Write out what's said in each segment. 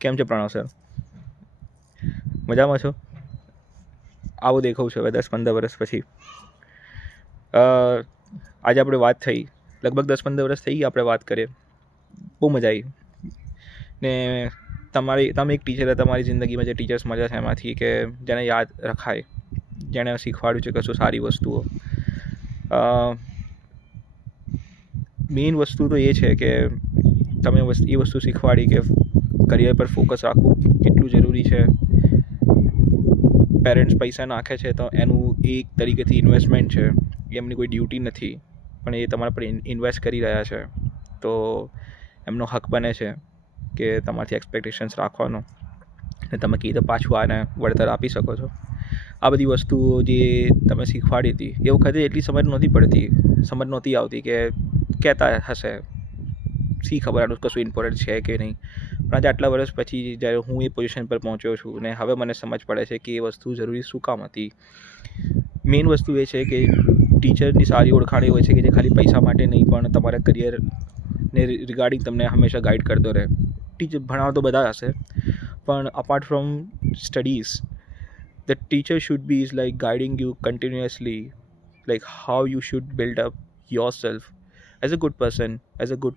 કેમ છે પ્રણવ સર? મજામાં છો? આવું દેખાવું છે હવે 10-15 વર્ષ પછી. આજે આપણે વાત થઈ, લગભગ 10-15 વર્ષ થઈ આપણે વાત કરીએ. બહુ મજા આવી. ને તમે એક ટીચર તમારી જિંદગીમાં જે ટીચર્સ મળ્યા છે એમાંથી કે જેને યાદ રખાય, જેણે શીખવાડ્યું છે કશું સારી વસ્તુઓ. મેઇન વસ્તુ તો એ છે કે તમે એ વસ્તુ શીખવાડી કે કરિયર પર ફોકસ રાખવું કેટલું જરૂરી છે. પેરેન્ટ્સ પૈસા નાખે છે તો એનું એક તરીકેથી ઇન્વેસ્ટમેન્ટ છે, એમની કોઈ ડ્યુટી નથી, પણ એ તમારા પર ઇન્વેસ્ટ કરી રહ્યા છે, તો એમનો હક બને છે કે તમારથી એક્સપેક્ટેશન્સ રાખવાનો, ને તમે કીધું રીતે પાછું આને વળતર આપી શકો છો. આ બધી વસ્તુઓ જે તમે શીખવાડી હતી એ વખતે એટલી સમજ નહોતી આવતી કે કહેતા હશે શી ખબર આનું કશું ઇમ્પોર્ટન્ટ છે કે નહીં. પણ આજે આટલા વર્ષ પછી જ્યારે હું એ પોઝિશન પર પહોંચ્યો છું ને હવે મને સમજ પડે છે કે એ વસ્તુ જરૂરી શું કામ હતી. મેઇન વસ્તુ એ છે કે ટીચરની સારી ઓળખાણ એ હોય છે કે જે ખાલી પૈસા માટે નહીં પણ તમારા કરિયરને રિગાર્ડિંગ તમને હંમેશા ગાઈડ કરતો રહે. ટીચર ભણાવવા તો બધા હશે, પણ apart from studies the teacher should be is like guiding you continuously, like how you should build up yourself as a good person, as a good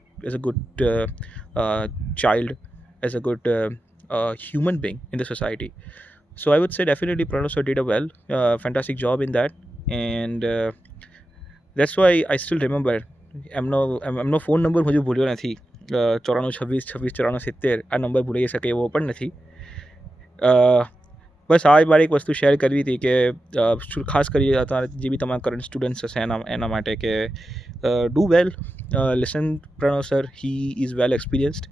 child, as a good human being in the society. So I would say definitely Pranav sir did a fantastic job in that, and that's why I still remember. એમનો phone number હજુ ભૂલ્યો નથી. 9426269470 આ number ભૂલી શકે એવો પણ નથી. બસ આ મારે એક વસ્તુ શેર કરવી હતી કે ખાસ કરી જે બી તમારા કરંટ સ્ટુડન્ટ્સ હશે એના માટે કે do well, listen Pranav sir, he is well experienced.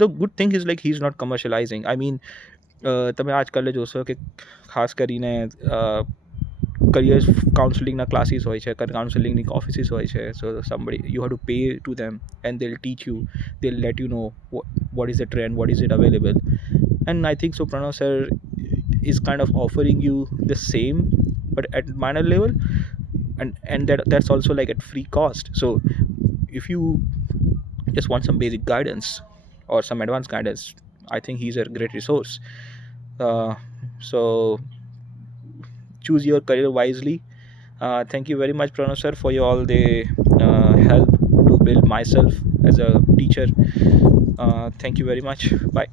the good thing is like he is not commercializing. I mean, તમે આજકાલ જોશો કે ખાસ કરીને કરિયર કાઉન્સેલિંગના ક્લાસીસ હોય છે, કાઉન્સેલિંગની ઓફિસીસ હોય છે. સો somebody you have to pay to them and they'll teach you, they'll let you know what is the trend, what is it available. And I think so Pranav sir is kind of offering you the same but at minor level, and that's also like at free cost. So if you just want some basic guidance or some advanced guidance, I think he's a great resource. So choose your career wisely. Thank you very much Pranav sir for your all the help to build myself as a teacher. Thank you very much. Bye.